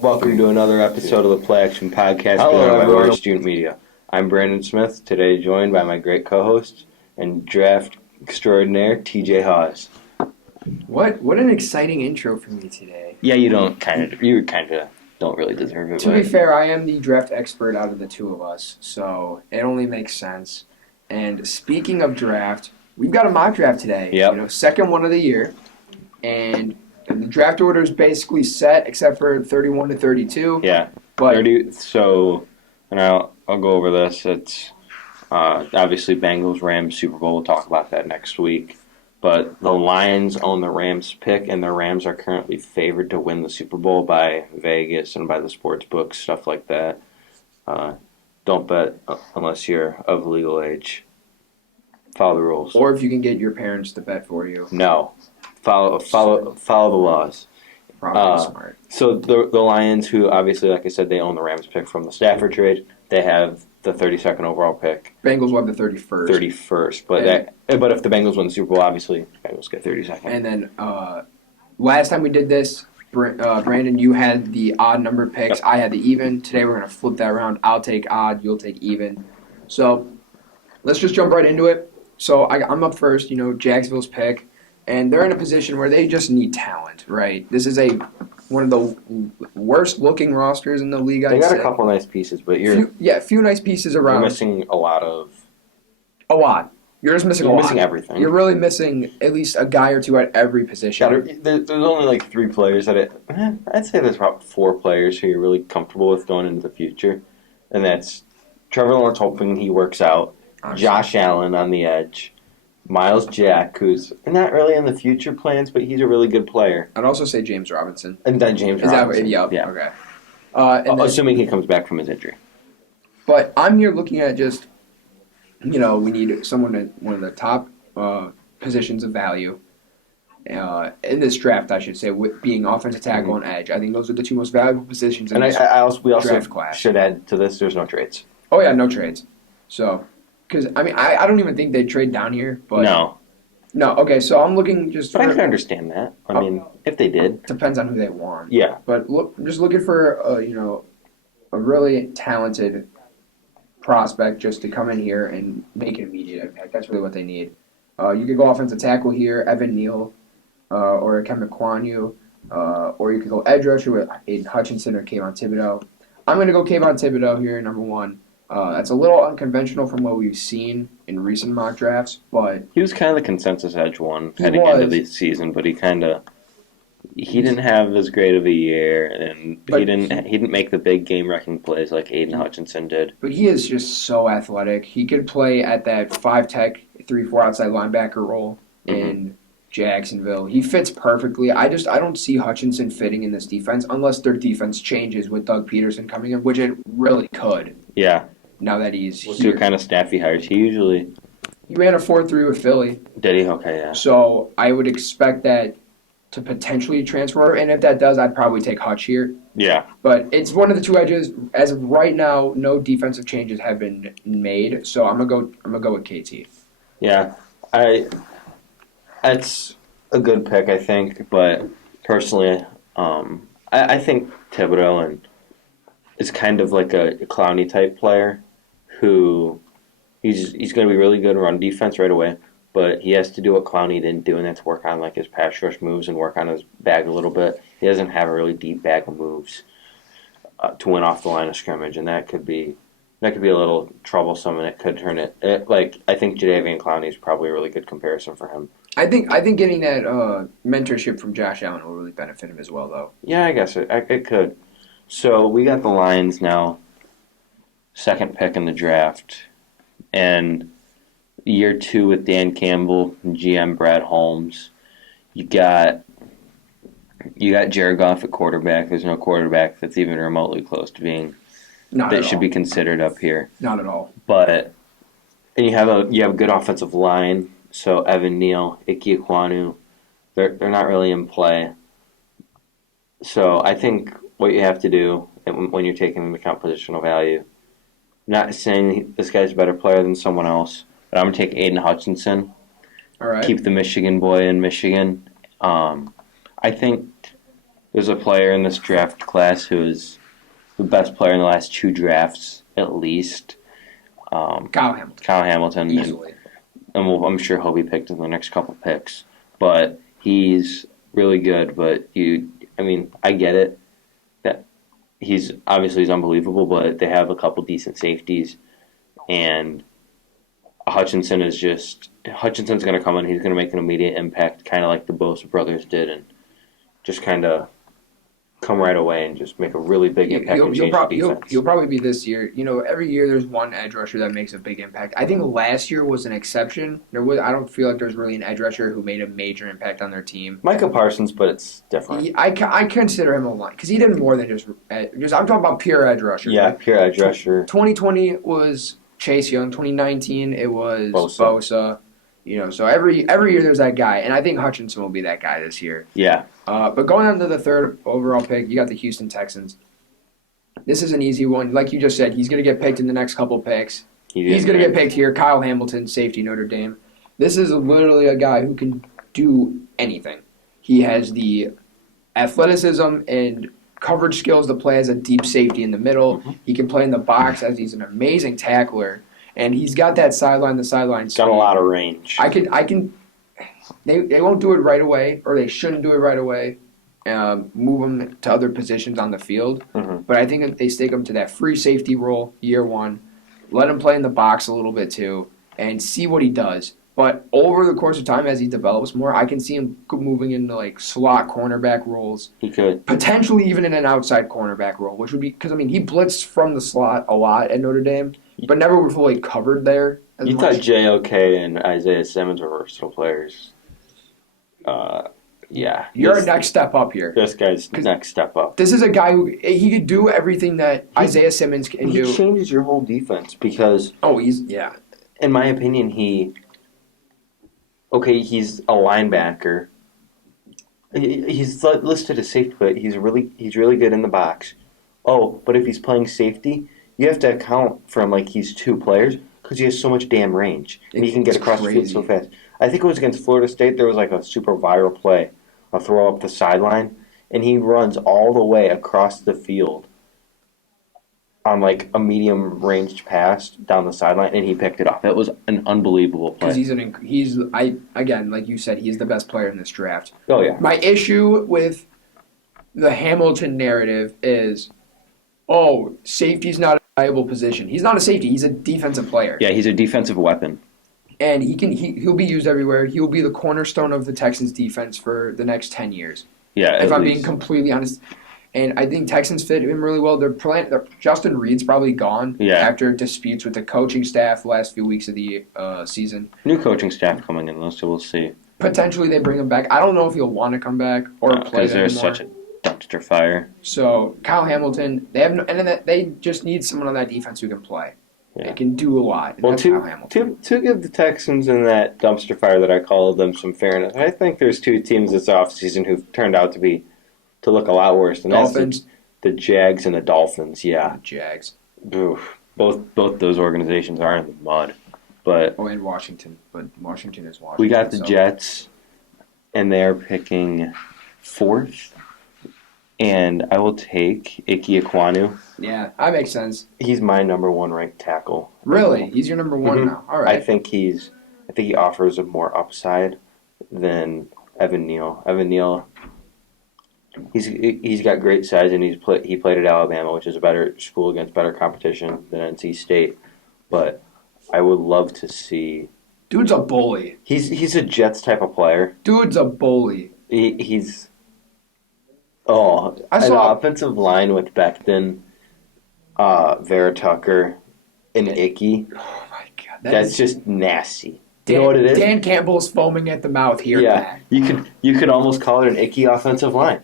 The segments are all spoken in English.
Welcome to another episode of the Play Action Podcast Hello, presented by everyone. Warrior Student Media. I'm Brandon Smith, today joined by my great co-host and draft extraordinaire, TJ Hawes. What an exciting intro for me today. Yeah, you kind of don't really deserve it. To be fair, I am the draft expert out of the two of us, so it only makes sense. And speaking of draft, we've got a mock draft today. Yep. Second one of the year, and the draft order is basically set except for 31 to 32. Yeah, but 30. So, and I'll go over this. It's obviously Bengals Rams Super Bowl. We'll talk about that next week. But the Lions own the Rams pick, and the Rams are currently favored to win the Super Bowl by Vegas and by the sports books, stuff like that. Don't bet unless you're of legal age. Follow the rules. Or if you can get your parents to bet for you. No. Follow the laws. Probably smart. So the Lions, who obviously, like I said, they own the Rams pick from the Stafford trade, they have the 32nd overall pick. Bengals will have the 31st. 31st. But if the Bengals win the Super Bowl, obviously, Bengals get 32nd. And then last time we did this, Brandon, you had the odd number picks. I had the even. Today we're going to flip that around. I'll take odd. You'll take even. So let's just jump right into it. So I'm up first, Jacksonville's pick. And they're in a position where they just need talent, right? This is one of the worst-looking rosters in the league, They got a couple nice pieces, but a few nice pieces around. You're missing a lot of... A lot. You're just missing a lot. You're missing everything. You're really missing at least a guy or two at every position. There's only like 3 players that I'd say there's about 4 players who you're really comfortable with going into the future, and that's Trevor Lawrence, hoping he works out, Josh Allen on the edge, Miles Jack, who's not really in the future plans, but he's a really good player. I'd also say James Robinson. And then James Robinson. Yeah. Okay. Assuming he comes back from his injury. But I'm here looking at just, we need someone at one of the top positions of value in this draft, I should say, with being offensive tackle and edge. I think those are the 2 most valuable positions in this draft class. Should add to this, there's no trades. Oh, yeah, no trades. So, because, I don't even think they'd trade down here. But No, okay, so I'm looking just but I can understand that. I mean, if they did. Depends on who they want. Yeah. But just looking for, a really talented prospect just to come in here and make an immediate impact. That's really what they need. You could go offensive tackle here, Evan Neal, or Ken McQuanu, or you could go edge rusher with Aiden Hutchinson or Kayvon Thibodeau. I'm going to go Kayvon Thibodeau here, number 1. That's a little unconventional from what we've seen in recent mock drafts, but he was kind of the consensus edge one heading into the season, but he didn't have as great of a year, and he didn't make the big game wrecking plays like Aiden Hutchinson did. But he is just so athletic. He could play at that 5-tech, 3-4 outside linebacker role in Jacksonville. He fits perfectly. I don't see Hutchinson fitting in this defense unless their defense changes with Doug Peterson coming in, which it really could. Yeah. Now that he's We'll see what kind of staff he hires. He ran a 4-3 with Philly. Did he? Okay, yeah. So I would expect that to potentially transfer, and if that does, I'd probably take Hutch here. Yeah. But it's one of the 2 edges. As of right now, no defensive changes have been made, so I'm gonna go with KT. Yeah. It's a good pick, I think, but personally, I think Thibodeau is kind of like a Clowney type player who he's going to be really good run defense right away, but he has to do what Clowney didn't do, and that's work on like his pass rush moves and work on his bag a little bit. He doesn't have a really deep bag of moves to win off the line of scrimmage, and that could be a little troublesome, and it could turn it I think Jadeveon Clowney is probably a really good comparison for him. I think getting that mentorship from Josh Allen will really benefit him as well, though. Yeah, I guess it could. So we got the Lions now, 2nd pick in the draft, and year 2 with Dan Campbell and GM Brad Holmes. You got Jared Goff at quarterback. There's no quarterback that's even remotely close to being should be considered up here. Not at all. And you have a good offensive line. So Evan Neal, Ike Ekwonu, they're not really in play. So I think what you have to do when you're taking into account positional value, not saying this guy's a better player than someone else, but I'm going to take Aiden Hutchinson. All right. Keep the Michigan boy in Michigan. I think there's a player in this draft class who is the best player in the last 2 drafts, at least. Kyle Hamilton. Kyle Hamilton. Easily. And I'm sure he'll be picked in the next couple picks. But he's really good. But I get it. That he's unbelievable, but they have a couple decent safeties. And Hutchinson's going to come in. He's going to make an immediate impact, kind of like the Bosa brothers did, and just kind of come right away and just make a really big impact. He'll probably be this year. Every year there's one edge rusher that makes a big impact. I think last year was an exception. I don't feel like there's really an edge rusher who made a major impact on their team. Micah Parsons, but it's different. I consider him a line because he did more than just. I'm talking about pure edge rusher. Yeah, right? Pure edge rusher. 2020 was Chase Young. 2019 it was Bosa. So every year there's that guy, and I think Hutchinson will be that guy this year. Yeah. But going on to the third overall pick, you got the Houston Texans. This is an easy one. Like you just said, he's going to get picked in the next couple picks. He's going to get picked here. Kyle Hamilton, safety, Notre Dame. This is literally a guy who can do anything. He has the athleticism and coverage skills to play as a deep safety in the middle. Mm-hmm. He can play in the box as he's an amazing tackler. And he's got that sideline to sideline speed. Got a lot of range. They won't do it right away, or they shouldn't do it right away. Move him to other positions on the field. Mm-hmm. But I think if they stick him to that free safety role year one, let him play in the box a little bit too, and see what he does. But over the course of time, as he develops more, I can see him moving into like slot cornerback roles. He could. Potentially even in an outside cornerback role, which would be because he blitzed from the slot a lot at Notre Dame, but never were fully covered there. You thought JOK and Isaiah Simmons were versatile players. Yeah. You're a next step up here. This guy's next step up. This is a guy who he could do everything that Isaiah Simmons can do. He changes your whole defense because in my opinion, he's a linebacker. He's listed as safety, but he's really good in the box. Oh, but if he's playing safety, you have to account for him like he's 2 players because he has so much damn range and he can get across the field so fast. I think it was against Florida State. There was like a super viral play, a throw up the sideline, and he runs all the way across the field on like a medium ranged pass down the sideline, and he picked it off. It was an unbelievable play. Because again, like you said, he's the best player in this draft. Oh yeah. My issue with the Hamilton narrative is, safety's not a valuable position. He's not a safety. He's a defensive player. Yeah, he's a defensive weapon. And he'll be used everywhere. He'll be the cornerstone of the Texans' defense for the next 10 years. Yeah, if I'm being completely honest. And I think Texans fit him really well. Justin Reed's probably gone after disputes with the coaching staff the last few weeks of the season. New coaching staff coming in, though, so we'll see. Potentially they bring him back. I don't know if he'll want to come back or play because there's such a dumpster fire. So Kyle Hamilton, they just need someone on that defense who can play. Yeah. They can do a lot. Well, to give the Texans in that dumpster fire that I call them some fairness, I think there's 2 teams this offseason who've turned out to look a lot worse. And Dolphins. That's the Jags and the Dolphins, yeah. The Jags. Oof. Both those organizations are in the mud. And Washington. But Washington is Washington. We got the Jets, and they're picking 4th. And I will take Ike Ekwonu. Yeah, that makes sense. He's my number 1 ranked tackle. Really? He's your number 1 now? All right. I think he offers a more upside than Evan Neal. Evan Neal, he's got great size, and he played at Alabama, which is a better school against better competition than NC State. But I would love to see. Dude's a bully. He's a Jets type of player. Dude's a bully. He's. Oh, an offensive line with Becton, Vera Tucker, and Icky. Oh my God, that's just nasty. You know what it is? Dan Campbell's foaming at the mouth here. Yeah, you could almost call it an Icky offensive line.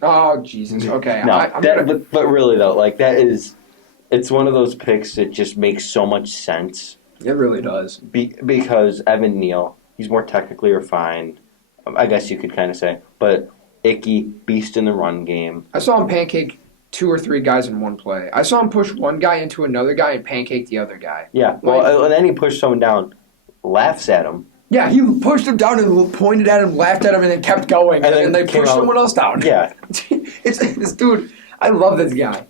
Oh Jesus! Okay, but really though, like it's one of those picks that just makes so much sense. It really does. Because Evan Neal, he's more technically refined, I guess you could kind of say, but. Icky, beast in the run game. I saw him pancake 2 or 3 guys in one play. I saw him push one guy into another guy and pancake the other guy. Yeah, well, and then he pushed someone down, laughs at him, Yeah, he pushed him down and pointed at him, laughed at him, and then kept going. And then they pushed someone else down. Yeah. It's this dude. I love this guy.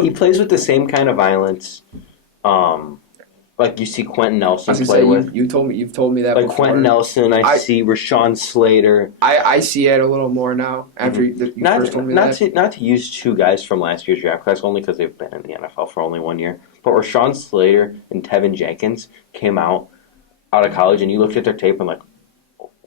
He plays with the same kind of violence, like you see Quentin Nelson play with. You've told me that. Like before. Quentin Nelson, I see Rashawn Slater. I see it a little more now after you first told me that. Not to use two guys from last year's draft class, only because they've been in the NFL for only 1 year. But Rashawn Slater and Tevin Jenkins came out of college, and you looked at their tape and like,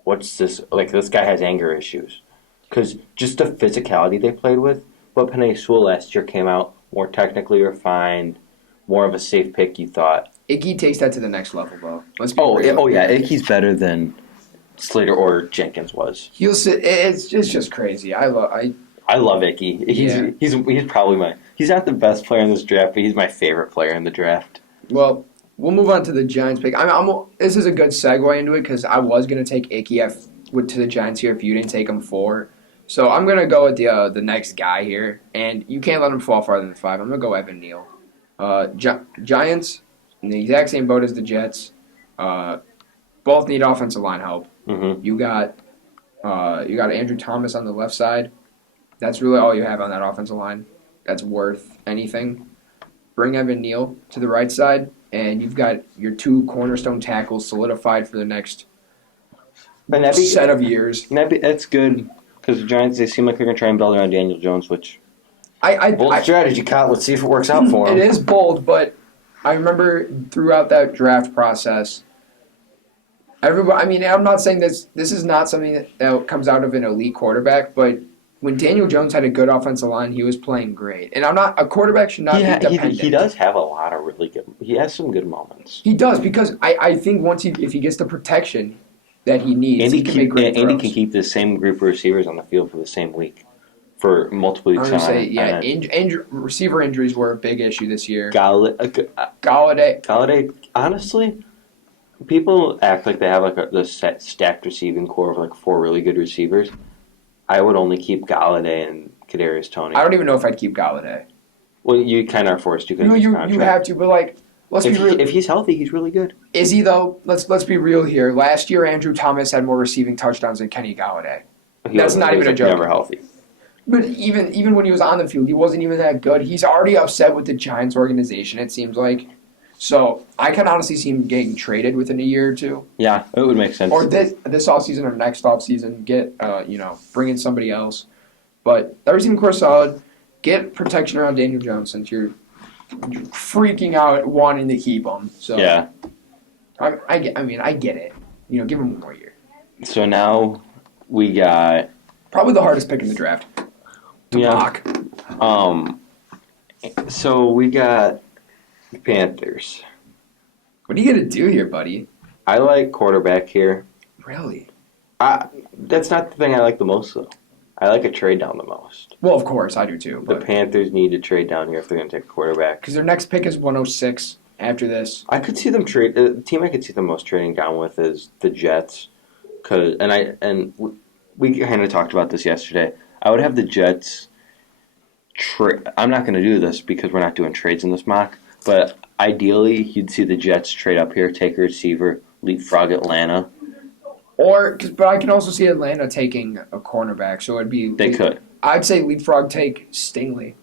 what's this? Like, this guy has anger issues. Because just the physicality they played with. But Penei Sewell last year came out more technically refined, more of a safe pick, you thought. Icky takes that to the next level, though. Yeah, Icky's better than Slater or Jenkins was. It's just crazy. I love Icky. He's probably he's not the best player in this draft, but he's my favorite player in the draft. Well, we'll move on to the Giants pick. This is a good segue into it because I was gonna take Icky to the Giants here if you didn't take him 4. So I'm gonna go with the next guy here, and you can't let him fall farther than 5. I'm gonna go Evan Neal. Giants in the exact same boat as the Jets. Both need offensive line help. Mm-hmm. You got Andrew Thomas on the left side. That's really all you have on that offensive line that's worth anything. Bring Evan Neal to the right side, and you've got your 2 cornerstone tackles solidified for the next set of years. That's good because the Giants, they seem like they're going to try and build around Daniel Jones, which bold strategy, Kyle. Let's see if it works out for him. It is bold, but I remember throughout that draft process, everybody. I'm not saying this is not something that comes out of an elite quarterback, but when Daniel Jones had a good offensive line, he was playing great. And a quarterback should not be dependent. He does have a lot of really good. He has some good moments. He does because I think if he gets the protection that he needs, he can make great throws. And he can keep the same group of receivers on the field for the same week. For multiple weeks. Receiver injuries were a big issue this year. Galladay, honestly, people act like they have the stacked receiving core of like 4 really good receivers. I would only keep Galladay and Kadarius Toney. I don't even know if I'd keep Galladay. Well, you kind of are forced to. You have to, but let's be real. If he's healthy, he's really good. Is he though? Let's be real here. Last year, Andrew Thomas had more receiving touchdowns than Kenny Galladay. That's not even a joke. Never healthy. But even when he was on the field, he wasn't even that good. He's already upset with the Giants organization, it seems like. So I can honestly see him getting traded within a year or 2. Yeah, it would make sense. Or this offseason or next offseason, bring in somebody else. But that receiving core solid. Get protection around Daniel Jones since you're freaking out wanting to keep him. So yeah, I get it. Give him 1 more year. So now we got probably the hardest pick in the draft. To mock. So we got the Panthers. What are you gonna do here, buddy? I like quarterback here. Really? That's not the thing I like the most, though. I like a trade down the most. Well, of course, I do too. The Panthers need to trade down here if they're going to take a quarterback. Because their next pick is 106 after this. I could see them trade. The team I could see the most trading down with is the Jets. We kind of talked about this yesterday. I would have the Jets. I'm not going to do this because we're not doing trades in this mock. But ideally, you'd see the Jets trade up here, take a receiver, leapfrog Atlanta. But I can also see Atlanta taking a cornerback, so it'd be. They could. I'd say leapfrog take Stingley.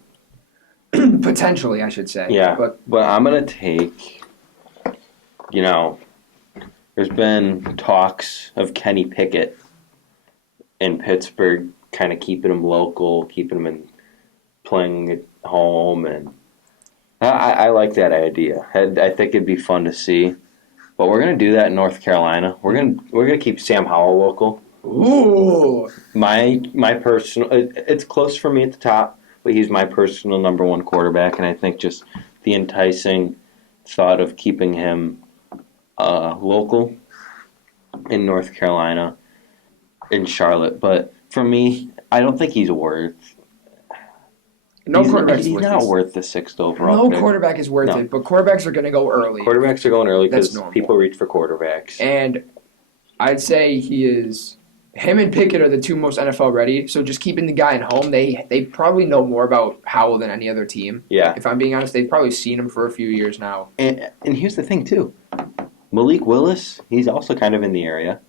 Potentially, I should say. Yeah, but I'm gonna take. There's been talks of Kenny Pickett in Pittsburgh, kind of keeping him local, keeping him playing at home, and I like that idea. I think it'd be fun to see. But we're gonna do that in North Carolina. We're gonna keep Sam Howell local. Ooh. My personal. It's close for me at the top, but he's my personal number 1 quarterback, and I think just the enticing thought of keeping him local in North Carolina, in Charlotte. But for me, I don't think he's worth. He's not worth the 6th overall. No quarterback is worth it, but quarterbacks are going to go early. Quarterbacks are going early because people reach for quarterbacks. And I'd say him and Pickett are the 2 most NFL ready. So just keeping the guy at home, they probably know more about Howell than any other team. Yeah. If I'm being honest, they've probably seen him for a few years now. And here's the thing too, Malik Willis, he's also kind of in the area.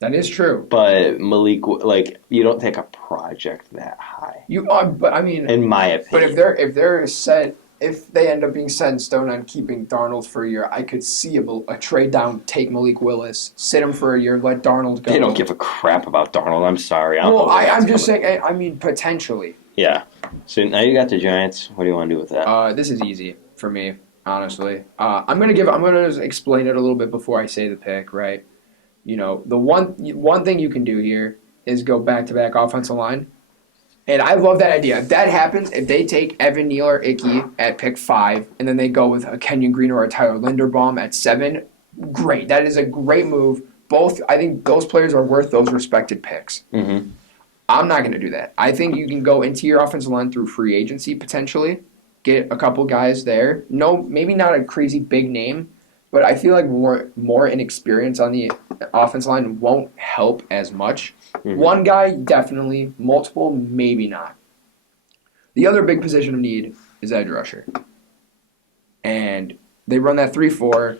That is true. But Malik, like, you don't take a project that high. But I mean, in my opinion. But if they end up being set in stone on keeping Darnold for a year, I could see a trade down, take Malik Willis, sit him for a year, let Darnold go. They don't give a crap about Darnold. I'm sorry. I'm just saying. I mean, potentially. Yeah. So now you got the Giants. What do you want to do with that? This is easy for me, honestly. I'm gonna explain it a little bit before I say the pick, right? You know, the one thing you can do here is go back-to-back offensive line. And I love that idea. If that happens, if they take Evan Neal or Icky at pick 5, and then they go with a Kenyon Green or a Tyler Linderbaum at 7, great. That is a great move. I think those players are worth those respected picks. Mm-hmm. I'm not going to do that. I think you can go into your offensive line through free agency potentially, get a couple guys there. No, maybe not a crazy big name, but I feel like more inexperience on the offensive line won't help as much. Mm-hmm. One guy, definitely. Multiple, maybe not. The other big position of need is edge rusher. And they run that 3-4.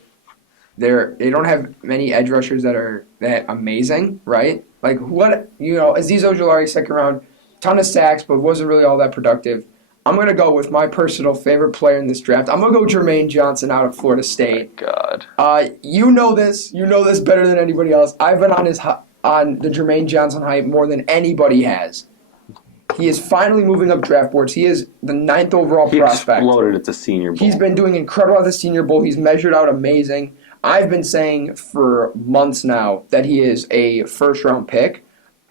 They don't have many edge rushers that are that amazing, right? Like, Azeez Ojulari, second round, ton of sacks, but wasn't really all that productive. I'm going to go with my personal favorite player in this draft. I'm going to go Jermaine Johnson out of Florida State. Oh, God. You know this. You know this better than anybody else. I've been on the Jermaine Johnson hype more than anybody has. He is finally moving up draft boards. He is the 9th overall prospect. He exploded at the Senior Bowl. He's been doing incredible at the Senior Bowl. He's measured out amazing. I've been saying for months now that he is a first-round pick.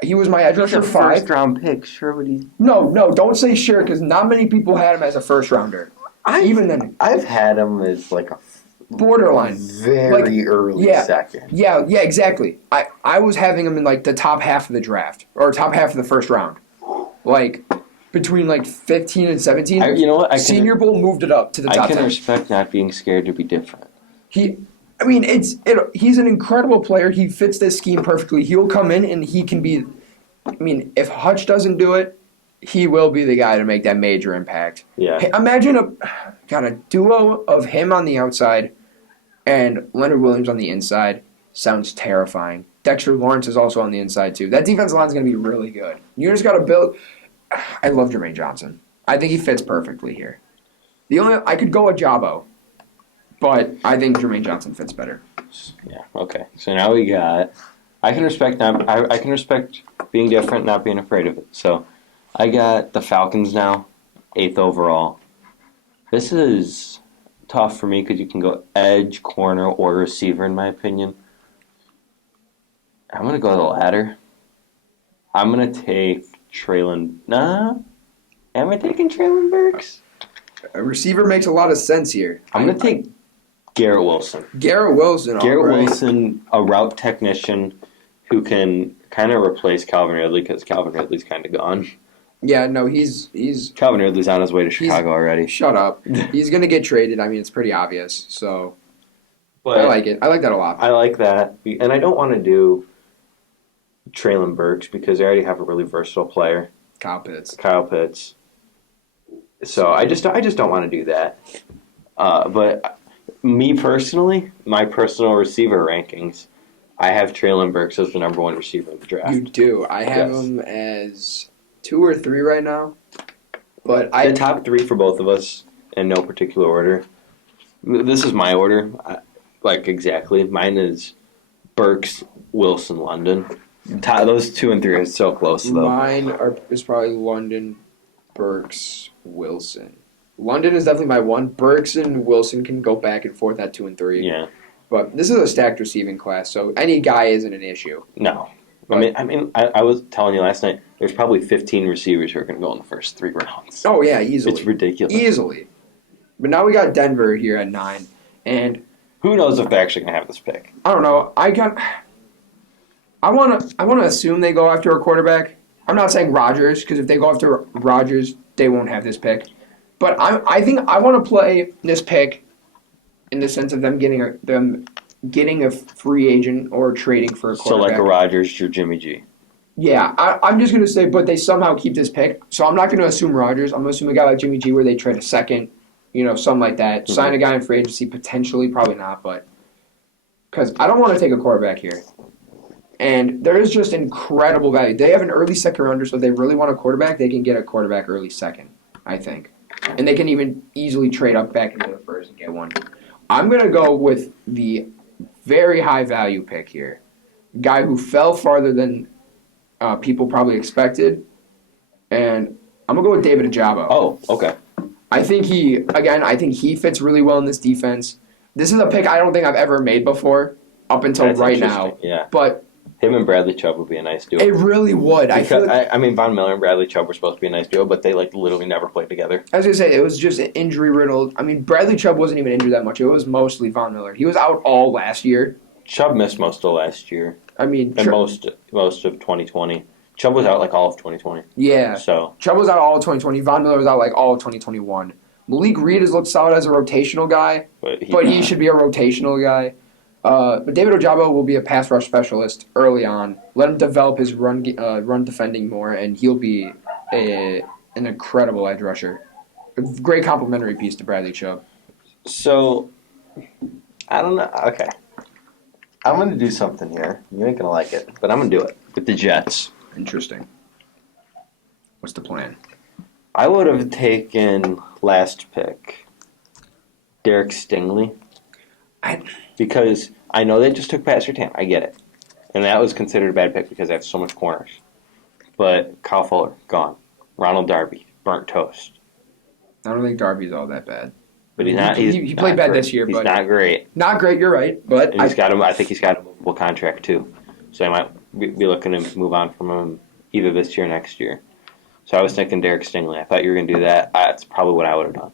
He was my edge rusher 5. First-round pick, sure would he? No, don't say sure, because not many people had him as a first-rounder. I've had him as like a borderline, very early second. Yeah, exactly. I was having him in like the top half of the draft or top half of the first round, like between like 15 and 17. You know what? Senior Bowl moved it up to the top 10. I can respect not being scared to be different. He's an incredible player. He fits this scheme perfectly. He'll come in and he can be. If Hutch doesn't do it, he will be the guy to make that major impact. Yeah. Hey, imagine a duo of him on the outside and Leonard Williams on the inside. Sounds terrifying. Dexter Lawrence is also on the inside too. That defensive line is going to be really good. You just got to build. I love Jermaine Johnson. I think he fits perfectly here. I could go Ajabo, but I think Jermaine Johnson fits better. Yeah. Okay. So now we got. I can respect being different, not being afraid of it. So. I got the Falcons now, 8th overall. This is tough for me because you can go edge, corner, or receiver, in my opinion. I'm going to go the latter. I'm going to take Traylon. Nah. Am I taking Traylon Burks? A receiver makes a lot of sense here. I'm going to take Garrett Wilson. Garrett Wilson, a route technician who can kind of replace Calvin Ridley because Calvin Ridley's kind of gone. Yeah, no, he's Calvin Ridley's on his way to Chicago already. Shut up. He's going to get traded. It's pretty obvious. So, but I like it. I like that a lot. I like that. And I don't want to do Traylon Burks because they already have a really versatile player. Kyle Pitts. So I just don't want to do that. But me personally, my personal receiver rankings, I have Traylon Burks as the number 1 receiver in the draft. You do. I have him as 2 or 3 right now. But the top 3 for both of us in no particular order. This is my order. Exactly. Mine is Burks, Wilson, London. Those 2 and 3 are so close, though. Mine is probably London, Burks, Wilson. London is definitely my 1. Burks and Wilson can go back and forth at 2 and 3. Yeah. But this is a stacked receiving class, so any guy isn't an issue. No. I was telling you last night, there's probably 15 receivers who are going to go in the first 3 rounds. Oh, yeah, easily. It's ridiculous. Easily. But now we got Denver here at 9, and who knows if they're actually going to have this pick? I don't know. I want to assume they go after a quarterback. I'm not saying Rodgers, because if they go after Rodgers, they won't have this pick. But I think I want to play this pick in the sense of them getting a free agent or trading for a quarterback. So like a Rodgers or Jimmy G. Yeah, I'm just going to say, but they somehow keep this pick. So I'm not going to assume Rodgers. I'm going to assume a guy like Jimmy G where they trade a second, something like that. Mm-hmm. Sign a guy in free agency, potentially, probably not. But because I don't want to take a quarterback here. And there is just incredible value. They have an early second rounder, so if they really want a quarterback, they can get a quarterback early second, I think. And they can even easily trade up back into the first and get one. I'm going to go with the very high value pick here. Guy who fell farther than people probably expected. And I'm going to go with David Ajabo. Oh, okay. I think he fits really well in this defense. This is a pick I don't think I've ever made before up until That's right now. Yeah. But him and Bradley Chubb would be a nice duo. it really would. I mean, Von Miller and Bradley Chubb were supposed to be a nice duo, but they literally never played together. I was going to say, it was just injury riddled. I mean, Bradley Chubb wasn't even injured that much. It was mostly Von Miller. He was out all last year. Chubb missed most of last year. I mean, and most of 2020. Chubb was out all of 2020. Yeah. So Chubb was out all of 2020. Von Miller was out all of 2021. Malik Reed has looked solid as a rotational guy, but he should be a rotational guy. But David Ojabo will be a pass rush specialist early on. Let him develop his run defending more, and he'll be an incredible edge rusher. A great complementary piece to Bradley Chubb. So, I don't know. Okay. I'm going to do something here. You ain't going to like it, but I'm going to do it with the Jets. Interesting. What's the plan? I would have taken last pick Derek Stingley because I know they just took Pat Surtain. I get it. And that was considered a bad pick because they have so much corners. But Kyle Fuller, gone. Ronald Darby, burnt toast. I don't think Darby's all that bad. But he's not. He played bad this year. He's not great. Not great. You're right. But and I think he's got a movable contract too, so I might be looking to move on from him either this year or next year. So I was thinking Derek Stingley. I thought you were going to do that. That's probably what I would have done.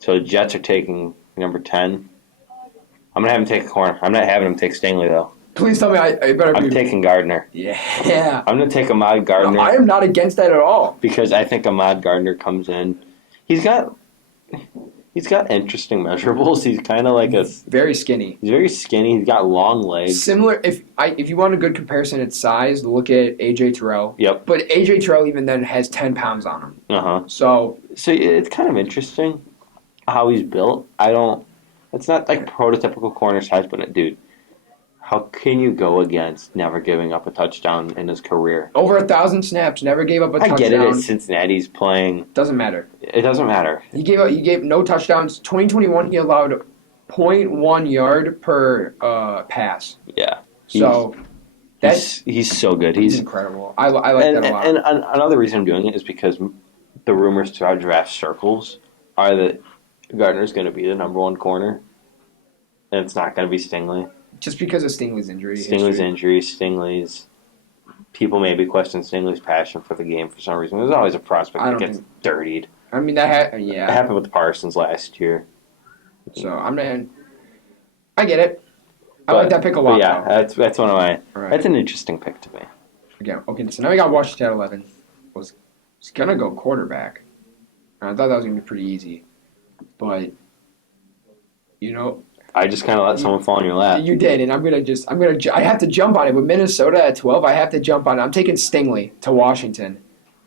So the Jets are taking number 10. I'm going to have him take a corner. I'm not having him take Stingley though. Please tell me I better. I'm taking Gardner. Yeah. I'm going to take Ahmad Gardner. No, I am not against that at all. Because I think Ahmad Gardner comes in. He's got interesting measurables. He's kind of like very skinny. He's very skinny. He's got long legs. Similar. If you want a good comparison at size, look at AJ Terrell. Yep. But AJ Terrell even then has 10 pounds on him. So it's kind of interesting how he's built. It's not like prototypical corner size, but dude, how can you go against never giving up a touchdown in his career? Over 1,000 snaps, never gave up a touchdown. I get it. At Cincinnati's playing. Doesn't matter. It doesn't matter. He gave no touchdowns. 2021, he allowed 0.1 yard per pass. Yeah. He's so good. He's incredible. I like that a lot. And another reason I'm doing it is because the rumors throughout draft circles are that Gardner's going to be the number one corner, and it's not going to be Stingley. Just because of Stingley's injury. People maybe question Stingley's passion for the game for some reason. There's always a prospect that gets dirtied. I mean, It happened with Parsons last year. So I get it. I like that pick a lot. Yeah, that's one of my. Right. That's an interesting pick to me. Again, okay. So now we got Washington at 11. Was gonna go quarterback. I thought that was gonna be pretty easy, but I just kind of let someone fall in your lap. You did, and I have to jump on it. With Minnesota at 12, I have to jump on it. I'm taking Stingley to Washington,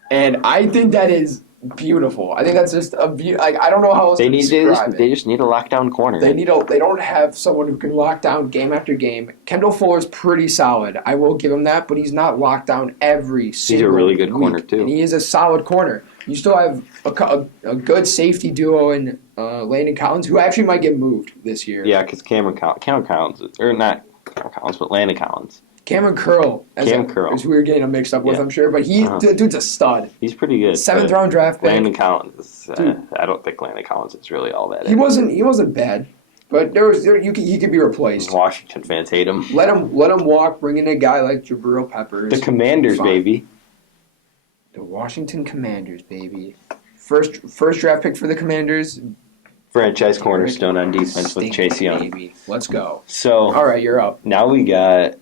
and I think that is beautiful. I think that's just a I don't know how else to describe it. They just need a lockdown corner. They don't have someone who can lock down game after game. Kendall Fuller's pretty solid. I will give him that, but he's not locked down every single He's a really good corner, too. And he is a solid corner. You still have a good safety duo in Landon Collins, who actually might get moved this year. Yeah, because Cameron Collins, or not Cameron Collins, but Landon Collins. Cameron Curl. Curl. Is who we're getting him mixed up with, I'm sure. But dude's a stud. He's pretty good. 7th round draft pick. Landon Collins. I don't think Landon Collins is really all that. He wasn't bad, but he could be replaced. Washington fans hate him. Let him walk. Bring in a guy like Jabril Peppers. The Commanders, baby. The Washington Commanders, baby. First draft pick for the Commanders. Franchise cornerstone on defense with Chase Young. Baby. Let's go. So, all right, you're up. Now we got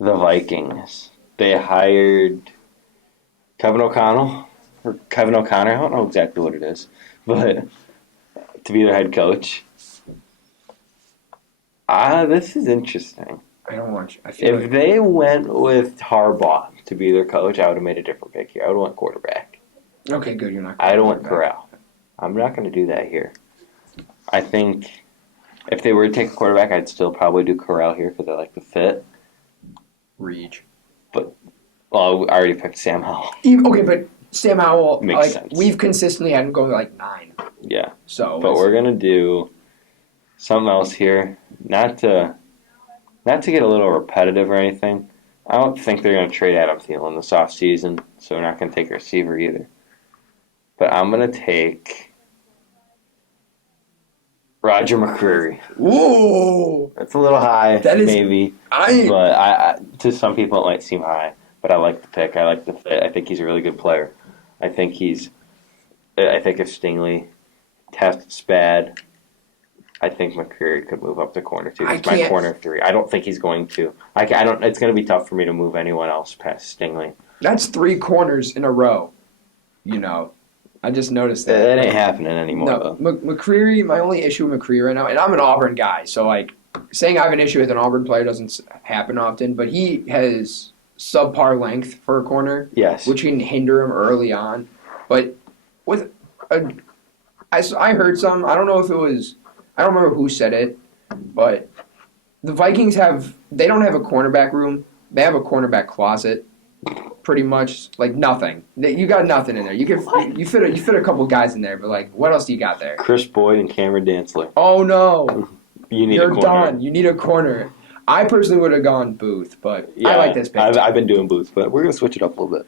the Vikings. They hired Kevin O'Connor. I don't know exactly what it is, but to be their head coach. This is interesting. I don't want you. If they went with Harbaugh to be their coach, I would have made a different pick here. I would have went quarterback. Okay, good. You're not. I don't want Corral. I'm not going to do that here. I think If they were to take a quarterback, I'd still probably do Corral here because I like the fit. Reach. Well, I already picked Sam Howell. Okay, but Sam Howell, Makes sense. we've consistently had him go 9. Yeah. So, but we're gonna do something else here. Not to get a little repetitive or anything. I don't think they're gonna trade Adam Thielen this offseason, so we're not gonna take a receiver either. But I'm gonna take Roger McCreary. Ooh, That's a little high, that is, maybe. But I to some people it might seem high. But I like the pick. I like the fit. I think he's a really good player. I think if Stingley tests bad, I think McCreary could move up to corner too. He's my corner 3. I don't think he's going to. I don't. It's going to be tough for me to move anyone else past Stingley. That's 3 corners in a row. I just noticed that. That ain't happening anymore. No, McCreary. My only issue with McCreary right now, and I'm an Auburn guy, so saying I have an issue with an Auburn player doesn't happen often. But he has subpar length for a corner, yes, which can hinder him early on. But I heard some. I don't know if it was. I don't remember who said it, but the Vikings they don't have a cornerback room. They have a cornerback closet, pretty much nothing. You got nothing in there. You fit a couple guys in there, but what else do you got there? Chris Boyd and Cameron Dantzler. Oh no, you're done. You need a corner. I personally would have gone Booth, but yeah, I like this pick. I've been doing Booth, but we're gonna switch it up a little bit.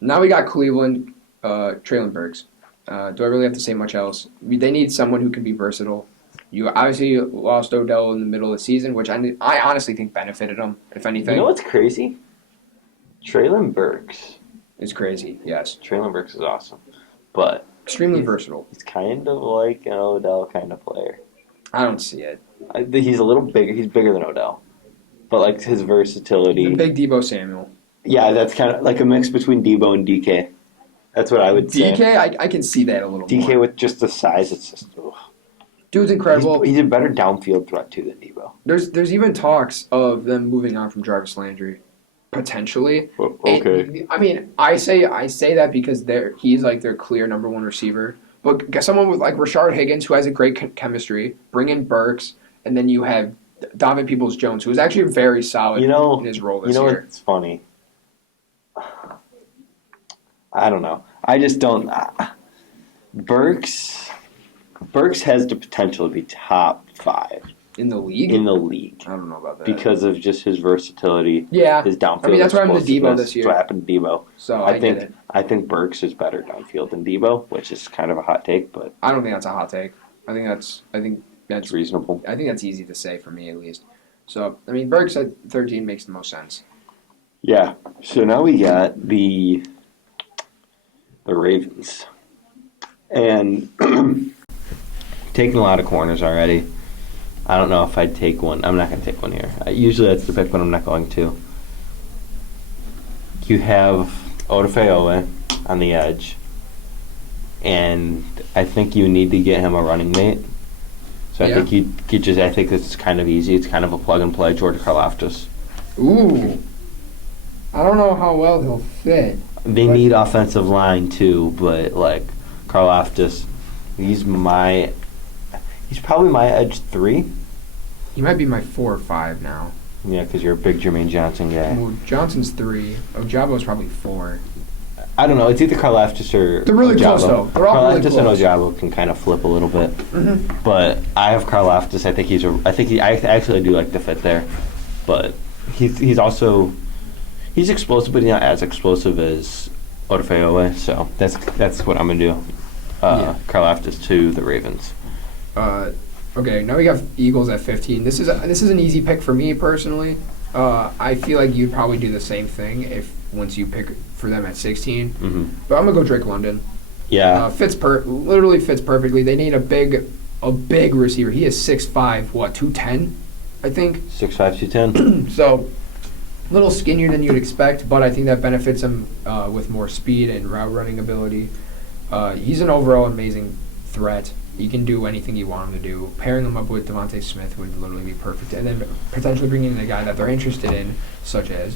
Now we got Cleveland, Traylon Burks. Do I really have to say much else? They need someone who can be versatile. You obviously lost Odell in the middle of the season, which I honestly think benefited them, if anything. You know what's crazy? Traylon Burks. It's crazy, yes. Traylon Burks is awesome, but extremely versatile. He's kind of like an Odell kind of player. I don't see it. He's a little bigger. He's bigger than Odell, but his versatility. He's a big Deebo Samuel. Yeah, that's kind of like a mix between Deebo and DK. That's what I would say. DK, I can see that a little more. DK with just the size, it's just. Ugh. Dude's incredible. He's a better downfield threat too than Deebo. There's even talks of them moving on from Jarvis Landry, potentially. Well, okay. I say that because he's their clear number 1 receiver. But get someone with Rashard Higgins, who has a great chemistry. Bring in Burks, and then you have Donovan Peoples-Jones, who is actually very solid in his role this year. You know what's funny? I don't know. I just don't. Burks has the potential to be top 5 in the league. I don't know about that because of just his versatility. Yeah, his downfield. That's why I'm the Deebo this year. That's what happened to Deebo. So I think Burks is better downfield than Deebo, which is kind of a hot take, but I don't think that's a hot take. I think that's reasonable. I think that's easy to say for me at least. So Burks at 13 makes the most sense. Yeah. So now we got the Ravens. And taking a lot of corners already. I don't know if I'd take one. I'm not going to take one here. Usually that's the pick, but I'm not going to. You have Odafe on the edge. And I think you need to get him a running mate. So I think it's kind of easy. It's kind of a plug-and-play George Karlaftis. Ooh. I don't know how well he'll fit. They need offensive line too, but Karlaftis, he's probably my edge 3. He might be my 4 or 5 now. Yeah, because you're a big Jermaine Johnson guy. Well, Johnson's 3. Ojabo's probably 4. I don't know. It's either Karlaftis or they're really Ojabo. Close though. They're all Karlaftis really close. And Ojabo can kind of flip a little bit, but I have Karlaftis. I actually do like the fit there, but he's explosive, but he's not as explosive as Odafe. So that's what I'm gonna do. Karlaftis to the Ravens. Okay, now we got Eagles at 15. This is an easy pick for me personally. I feel like you'd probably do the same thing once you pick for them at 16. Mm-hmm. But I'm gonna go Drake London. Yeah, literally fits perfectly. They need a big receiver. He is 6'5", 210, I think. 6'5", 210. So, a little skinnier than you'd expect, but I think that benefits him with more speed and route running ability. He's an overall amazing threat. He can do anything you want him to do. Pairing him up with Devontae Smith would literally be perfect. And then potentially bringing in a guy that they're interested in, such as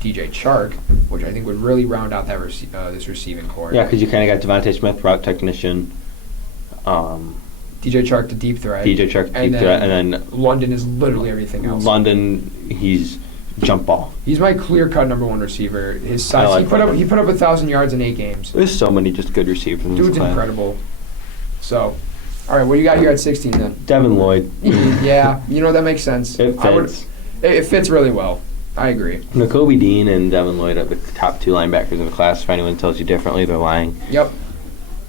DJ Chark, which I think would really round out that this receiving core. Yeah, because you kind of got Devontae Smith, route technician, DJ Chark the deep threat. DJ Chark deep threat, and then London is literally everything else. London, he's jump ball. He's my clear-cut number one receiver. His size, he put up 1,000 yards in 8 games. There's so many just good receivers in this Dude's class. Incredible. So, all right, what do you got here at 16 then? Devin Lloyd. Yeah, that makes sense. It fits. It fits really well. I agree. Nakobe Dean and Devin Lloyd are the top 2 linebackers in the class. If anyone tells you differently, they're lying. Yep.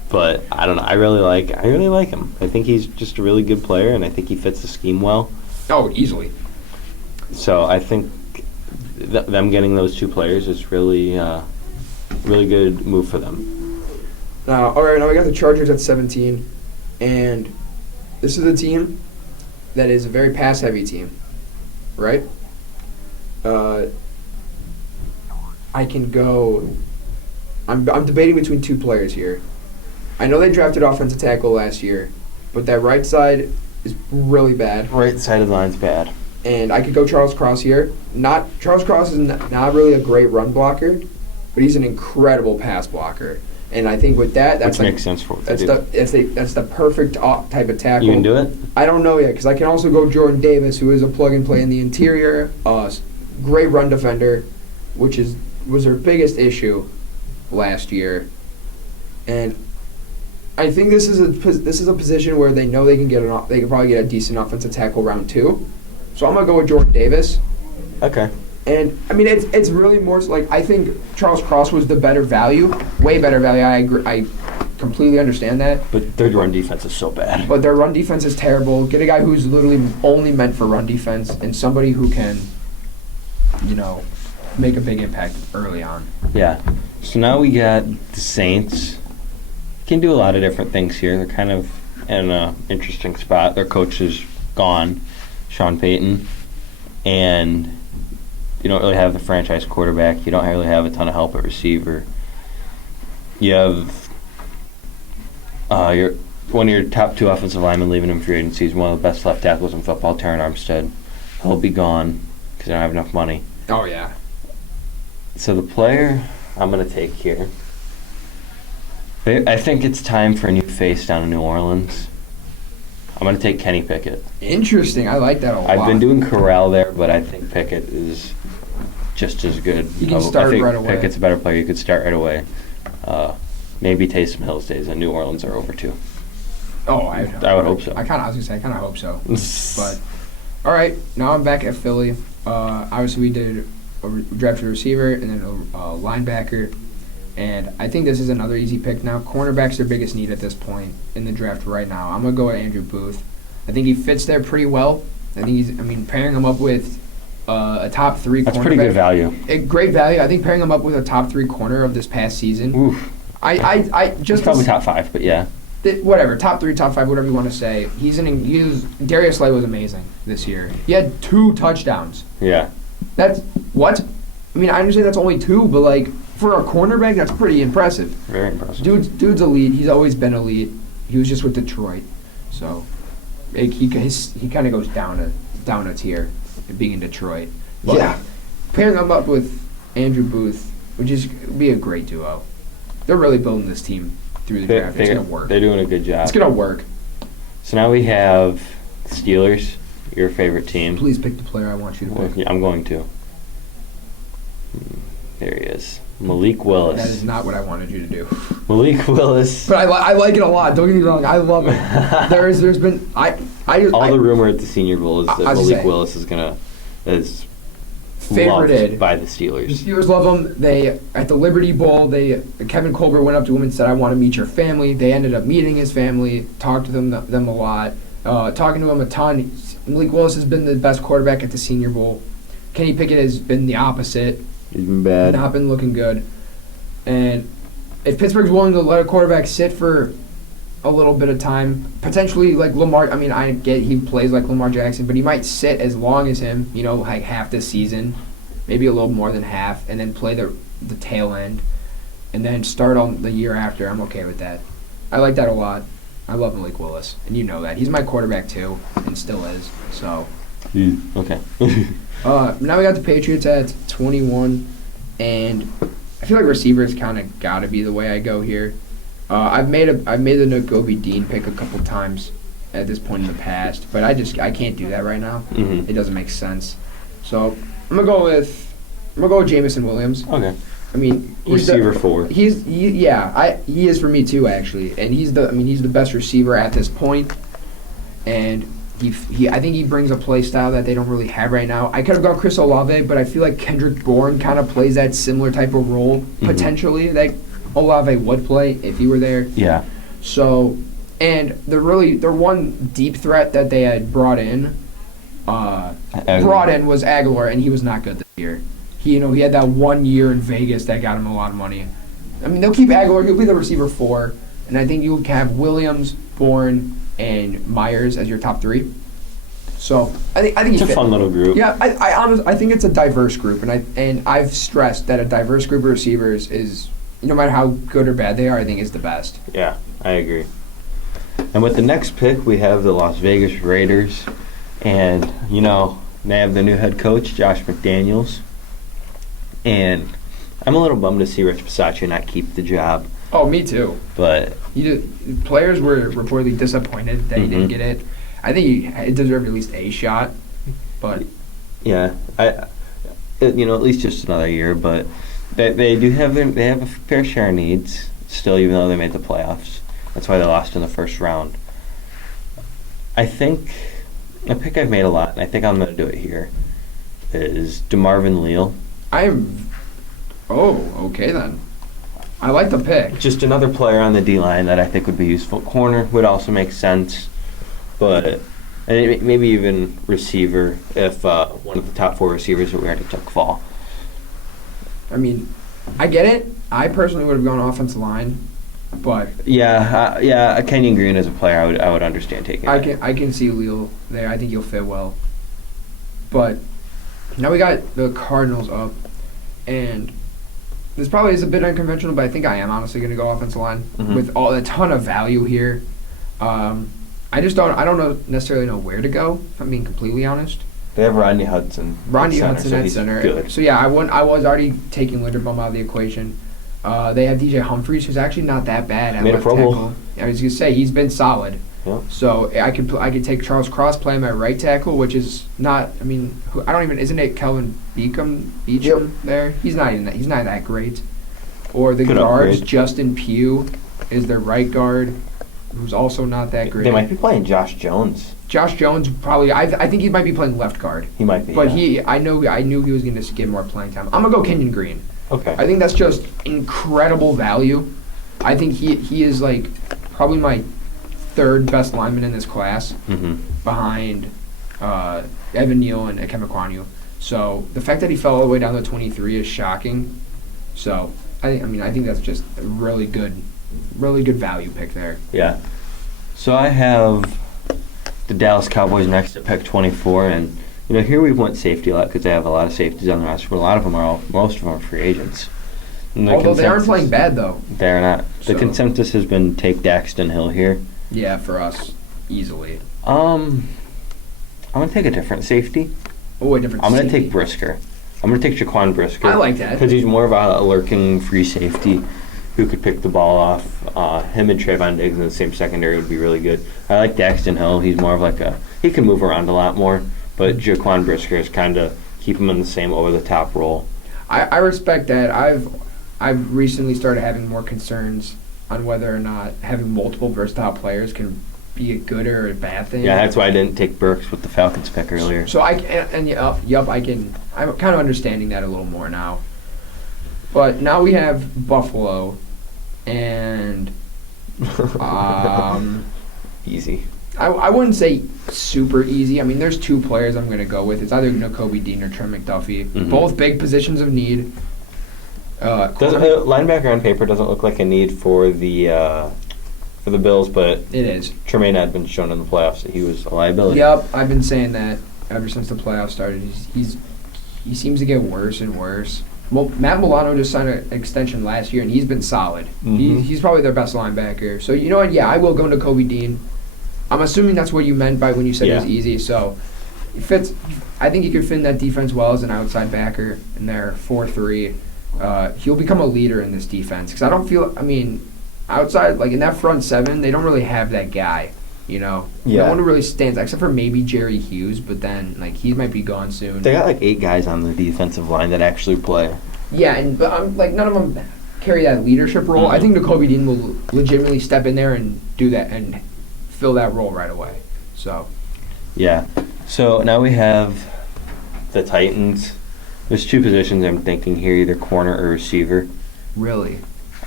But I don't know. I really like him. I think he's just a really good player, and I think he fits the scheme well. Oh, easily. So I think them getting those 2 players is really good move for them. All right, now we got the Chargers at 17, and this is a team that is a very pass-heavy team, right? I can go. I'm debating between 2 players here. I know they drafted offensive tackle last year, but that right side is really bad. Right side of the line's bad. And I could go Charles Cross here. Charles Cross is not really a great run blocker, but he's an incredible pass blocker. And I think with that, which makes sense for that's the perfect type of tackle. You can do it? I don't know yet, because I can also go Jordan Davis, who is a plug and play in the interior. Great run defender, which was their biggest issue last year. And I think this is a position where they know they can probably get a decent offensive tackle round 2. So I'm gonna go with Jordan Davis. Okay. And I mean, it's really more like I think Charles Cross was the better value, way better value. I agree. I completely understand that. But their run defense is so bad. But their run defense is terrible. Get a guy who's literally only meant for run defense and somebody who can, make a big impact early on. Yeah. So now we got the Saints. Can do a lot of different things here. They're kind of in an interesting spot. Their coach is gone, Sean Payton, and you don't really have the franchise quarterback. You don't really have a ton of help at receiver. You have one of your top 2 offensive linemen leaving him free agency. He's one of the best left tackles in football, Terran Armstead. He'll be gone because they don't have enough money. Oh, yeah. So the player I'm going to take here, I think it's time for a new face down in New Orleans. I'm going to take Kenny Pickett. Interesting. I like that a lot. I've been doing Corral there, but I think Pickett is just as good. You can start right away. Pickett's a better player. You could start right away. Maybe Taysom Hill's days in New Orleans are over too. Oh, I would hope so. I kind of hope so. But all right, now I'm back at Philly. Obviously, we did drafted a receiver and then a linebacker. And I think this is another easy pick now. Cornerback's their biggest need at this point in the draft right now. I'm going to go with Andrew Booth. I think he fits there pretty well. Pairing him up with a top 3 cornerback. That's pretty good value. Great value. I think pairing him up with a top 3 corner of this past season. Oof. It's probably top 5, but yeah. Whatever, top 3, top 5, whatever you want to say. Darius Slay was amazing this year. He had 2 touchdowns. Yeah. That's what? I understand that's only 2, but for a cornerback, that's pretty impressive. Very impressive. Dude's elite. He's always been elite. He was just with Detroit, so he kind of goes down a tier, being in Detroit. But yeah. Pairing him up with Andrew Booth would be a great duo. They're really building this team through the draft. It's gonna work. They're doing a good job. It's gonna work. So now we have Steelers, your favorite team. Please pick the player I want you to pick. Yeah, I'm going to. There he is. Malik Willis. That is not what I wanted you to do. Malik Willis. But I like it a lot. Don't get me wrong. I love it. There's been the rumor at the Senior Bowl is that Malik Willis is favorited loved by the Steelers. The Steelers love him. They at the Liberty Bowl, Kevin Colbert went up to him and said, "I want to meet your family." They ended up meeting his family, talked to them a lot, talking to him a ton. Malik Willis has been the best quarterback at the Senior Bowl. Kenny Pickett has been the opposite. He's been bad. Not been looking good. And if Pittsburgh's willing to let a quarterback sit for a little bit of time, potentially like Lamar, I get he plays like Lamar Jackson, but he might sit as long as him, half this season, maybe a little more than half, and then play the tail end, and then start on the year after. I'm okay with that. I like that a lot. I love Malik Willis, and you know that. He's my quarterback too, and still is, so. Okay. Now we got the Patriots at 21, and I feel like receivers kind of got to be the way I go here. I've made the Nakobe Dean pick a couple times, at this point in the past, but I can't do that right now. Mm-hmm. It doesn't make sense. So I'm gonna go with Jamison Williams. Okay. I mean, Receiver 4. He is for me too, actually, and he's the best receiver at this point, and I think he brings a play style that they don't really have right now. I could have gone Chris Olave, but I feel like Kendrick Bourne kind of plays that similar type of role potentially that Olave would play if he were there. Yeah. So, and their one deep threat that they had brought in was Aguilar, and he was not good this year. He had that 1 year in Vegas that got him a lot of money. I mean, they'll keep Aguilar. He'll be the receiver 4, and I think you'll have Williams, Bourne, and Myers as your top 3. So I think it's a fun little group. Yeah, I think it's a diverse group, and I've stressed that a diverse group of receivers is, no matter how good or bad they are, I think is the best. Yeah, I agree. And with the next pick, we have the Las Vegas Raiders, and they have the new head coach, Josh McDaniels, and I'm a little bummed to see Rich Bisaccia not keep the job. Oh, me too. But players were reportedly disappointed that he didn't get it. I think he deserved at least a shot, but yeah, at least just another year. But they have a fair share of needs still, even though they made the playoffs. That's why they lost in the first round. I think a pick I've made a lot, and I think I'm going to do it here, is DeMarvin Leal. Okay then. I like the pick. Just another player on the D-line that I think would be useful. Corner would also make sense, and maybe even receiver if one of the top 4 receivers that we already took fall. I mean, I get it. I personally would have gone offensive line, but Kenyon Green as a player, I would understand taking. I can see Leal there. I think he'll fit well. But now we got the Cardinals up, and this probably is a bit unconventional, but I think I am honestly going to go offensive line with a ton of value here. I don't necessarily know where to go, if I'm being completely honest. They have Rodney Hudson. At center. Good. So yeah, I was already taking Linderbaum out of the equation. They have DJ Humphries, who's actually not that bad at left tackle. I was gonna say he's been solid. Yeah. So I could take Charles Cross, play him at right tackle, which is not. I mean, isn't it Kelvin Beachum there? He's not that great. Or the guards, Justin Pugh is their right guard, who's also not that great. They might be playing Josh Jones. Josh Jones probably. I think he might be playing left guard. He might be. But I knew he was going to get more playing time. I'm gonna go Kenyon Green. Okay. I think that's just incredible value. I think he is like probably my 3rd best lineman in this class, behind Evan Neal and Ikem Ekwonu. So the fact that he fell all the way down to 23 is shocking. So I think that's just a really good value pick there. Yeah. So I have the Dallas Cowboys next at pick 24, and here we went safety a lot because they have a lot of safeties on the roster, but most of them are free agents. Although they aren't playing bad though. They're not. The consensus has been take Daxton Hill here. Yeah, for us, easily. I'm gonna take a different safety. Oh, a different. I'm gonna take Brisker. I'm gonna take Jaquan Brisker. I like that because he's more of a lurking free safety who could pick the ball off. Him and Trayvon Diggs in the same secondary would be really good. I like Daxton Hill. He's more of he can move around a lot more, but Jaquan Brisker is kind of keep him in the same over-the-top role. I respect that. I've recently started having more concerns on whether or not having multiple versatile players can be a good or a bad thing. Yeah, that's why I didn't take Burks with the Falcons pick earlier. So I'm kind of understanding that a little more now. But now we have Buffalo, and easy. I wouldn't say super easy. I mean, there's 2 players I'm going to go with. It's either Nakobe Dean or Trent McDuffie. Both big positions of need. Linebacker on paper doesn't look like a need for the Bills, but it is. Tremaine had been shown in the playoffs that he was a liability. Yep, I've been saying that ever since the playoffs started. He seems to get worse and worse. Matt Milano just signed an extension last year, and he's been solid. He's probably their best linebacker. So you know what? Yeah, I will go into Kobe Dean. I'm assuming that's what you meant by when you said it was easy. So he fits. I think he could fit in that defense well as an outside backer in their 4-3. He'll become a leader in this defense because I don't feel. I mean, outside in that front 7, they don't really have that guy. No Yeah. one really stands except for maybe Jerry Hughes, but then he might be gone soon. They got 8 guys on the defensive line that actually play. Yeah, but none of them carry that leadership role. I think Nakobe Dean will legitimately step in there and do that and fill that role right away. So. Yeah. So now we have the Titans. There's 2 positions I'm thinking here, either corner or receiver. Really?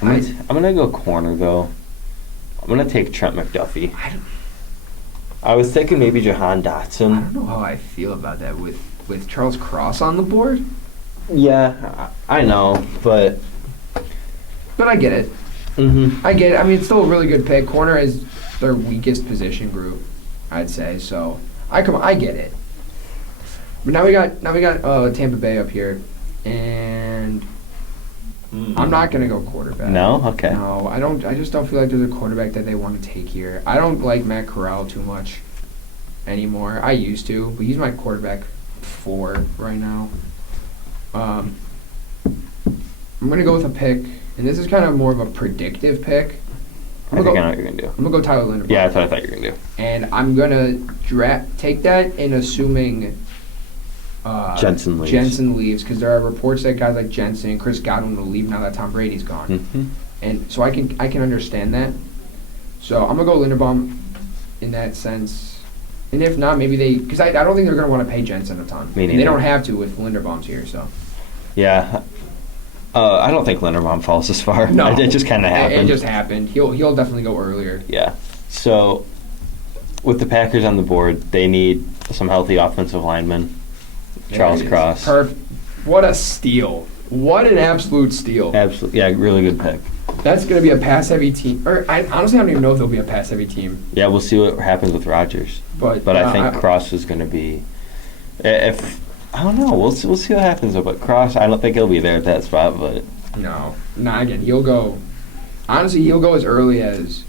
I'm gonna go corner though. I'm gonna take Trent McDuffie. I was thinking maybe Jahan Dotson. I don't know how I feel about that with Charles Cross on the board. Yeah, I know, but I get it. I get it. I mean, it's still a really good pick. Corner is their weakest position group, I'd say. So I get it. But now we got Tampa Bay up here, and I'm not gonna go quarterback. No, okay. No, I don't. I just don't feel like there's a quarterback that they want to take here. I don't like Matt Corral too much anymore. I used to, but he's my quarterback 4 right now. I'm gonna go with a pick, and this is kind of more of a predictive pick. I think I know what you're gonna do. I'm gonna go Tyler Linderbaum. Yeah, that's what I thought you were gonna do. And I'm gonna take that in assuming Jensen leaves. Jensen leaves, because there are reports that guys like Jensen and Chris Godwin will leave now that Tom Brady's gone. Mm-hmm. And so I can understand that. So I'm gonna go Linderbaum in that sense. And if not, maybe because I don't think they're gonna want to pay Jensen a ton. Me neither. They don't have to with Linderbaum's here. So. Yeah. I don't think Linderbaum falls this far. No, it just kind of happened. It just happened. He'll definitely go earlier. Yeah. So, with the Packers on the board, they need some healthy offensive linemen. Charles Cross. Perfect. What a steal! What an absolute steal! Absolutely. Yeah, really good pick. That's going to be a pass-heavy team. Or I honestly don't even know if they'll be a pass-heavy team. Yeah, we'll see what happens with Rodgers. But I think Cross is going to be. If I don't know, we'll see what happens though. But Cross, I don't think he'll be there at that spot. But no, again, he'll go. Honestly, he'll go as early as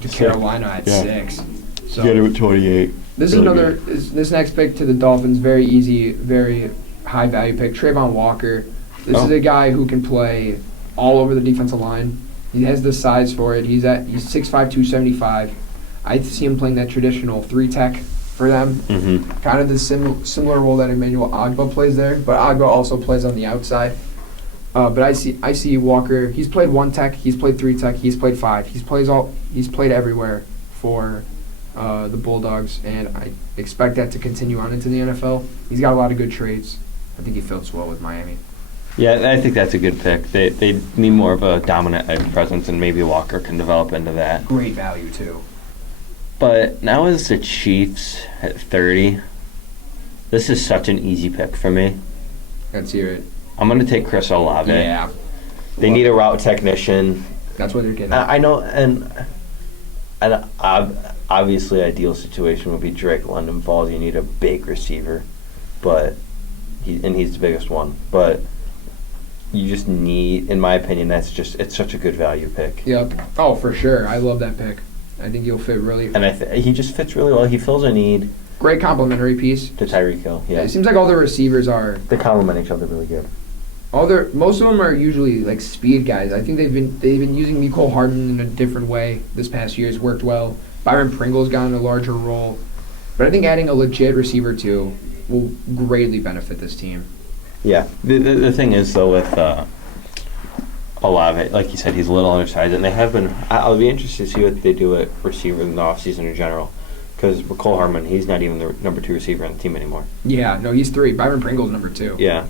to Carolina at 6. So get him at 28. This really is another. This next pick to the Dolphins, very easy, very high value pick. Trayvon Walker. This is a guy who can play all over the defensive line. He has the size for it. He's 6'5", 275. I see him playing that traditional 3-tech for them. Mm-hmm. Kind of the similar role that Emmanuel Agba plays there, but Agba also plays on the outside. But I see Walker. He's played 1-tech. He's played 3-tech. He's played 5. He's played everywhere for the Bulldogs, and I expect that to continue on into the NFL. He's got a lot of good traits. I think he fits well with Miami. Yeah, I think that's a good pick. They need more of a dominant edge presence, and maybe Walker can develop into that. Great value, too. But now as the Chiefs at 30, this is such an easy pick for me. Let's hear it. I'm going to take Chris Olave. Yeah. They need a route technician. That's what they're getting. I know, and obviously ideal situation would be Drake London Falls. You need a big receiver, but he's the biggest one. But you just need, in my opinion, it's such a good value pick. Yep. Oh, for sure. I love that pick. I think he'll fit really. And he just fits really well. He fills a need. Great complimentary piece To Tyreek Hill, yeah. It seems like all the receivers are. They complement each other really good. Most of them are usually like speed guys. I think they've been using Mecole Hardman in a different way this past year. It's worked well. Byron Pringle's gotten a larger role, but I think adding a legit receiver too will greatly benefit this team. Yeah. The thing is though with Olave, like you said, he's a little undersized, and they have been. I'll be interested to see what they do at receiver in the offseason in general. Because Mecole Hardman, he's not even the number 2 receiver on the team anymore. Yeah, no, he's 3. Byron Pringle's number 2. Yeah,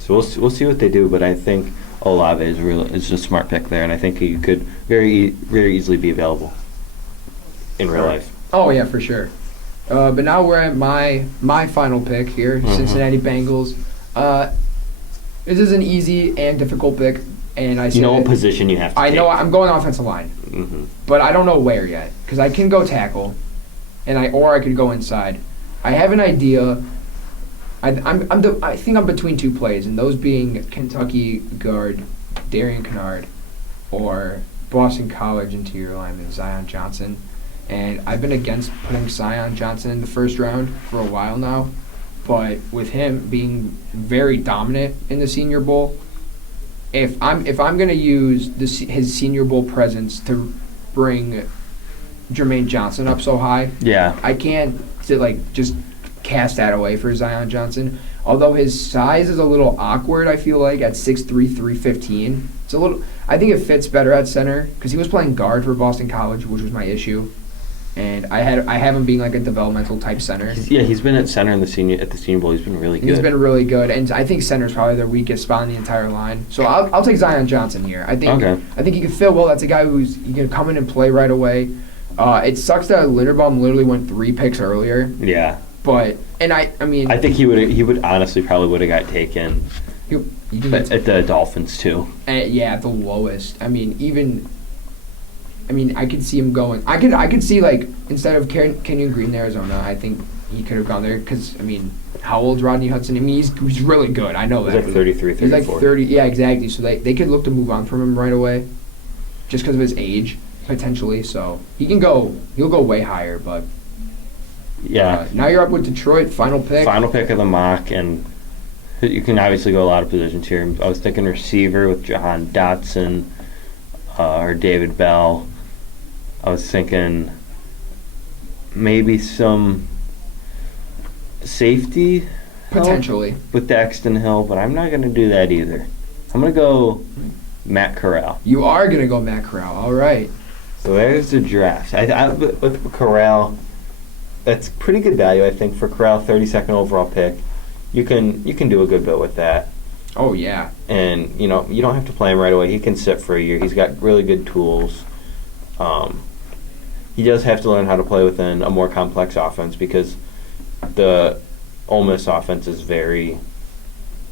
so we'll see what they do. But I think Olave is a smart pick there, and I think he could very easily be available in real life. Oh yeah, for sure. But now we're at my final pick here, Cincinnati Bengals. This is an easy and difficult pick, and I see. You know what position you have to take. I know I'm going offensive line, but I don't know where yet because I can go tackle. Or I could go inside. I have an idea. I think I'm between 2 plays, and those being Kentucky guard Darian Kennard or Boston College interior lineman Zion Johnson. And I've been against putting Zion Johnson in the first round for a while now, but with him being very dominant in the Senior Bowl, if I'm gonna use his Senior Bowl presence to bring Jermaine Johnson up so high. Yeah. I can't just cast that away for Zion Johnson. Although his size is a little awkward, I feel like at 6'3", 315. It's a little. I think it fits better at center because he was playing guard for Boston College, which was my issue. And I have him being like a developmental type center. He's been at center at the Senior Bowl. He's been really good. He's been really good, and I think center is probably their weakest spot in the entire line. So I'll take Zion Johnson here. I think he can fit well. That's a guy he can come in and play right away. It sucks that Linderbaum literally went 3 picks earlier. Yeah. But I mean I think he would honestly probably would have got taken at the Dolphins too. At the lowest. I could see him going. I could see instead of Kenyon Green in Arizona, I think he could have gone there because how old's Rodney Hudson? He's really good. I know that. He's like 33, 34. He's like 30. Yeah, exactly. So they could look to move on from him right away, just because of his age potentially. So he'll go way higher. But yeah. Now you're up with Detroit. Final pick. Final pick of the mock, and you can obviously go a lot of positions here. I was thinking receiver with Jahan Dotson or David Bell. I was thinking maybe some safety potentially with Daxton Hill, but I'm not going to do that either. I'm going to go Matt Corral. You are going to go Matt Corral. All right. So there's the draft. With Corral, that's pretty good value, I think, for Corral, 32nd overall pick. You can do a good bit with that. Oh, yeah. And, you don't have to play him right away. He can sit for a year. He's got really good tools. He does have to learn how to play within a more complex offense because the Ole Miss offense is very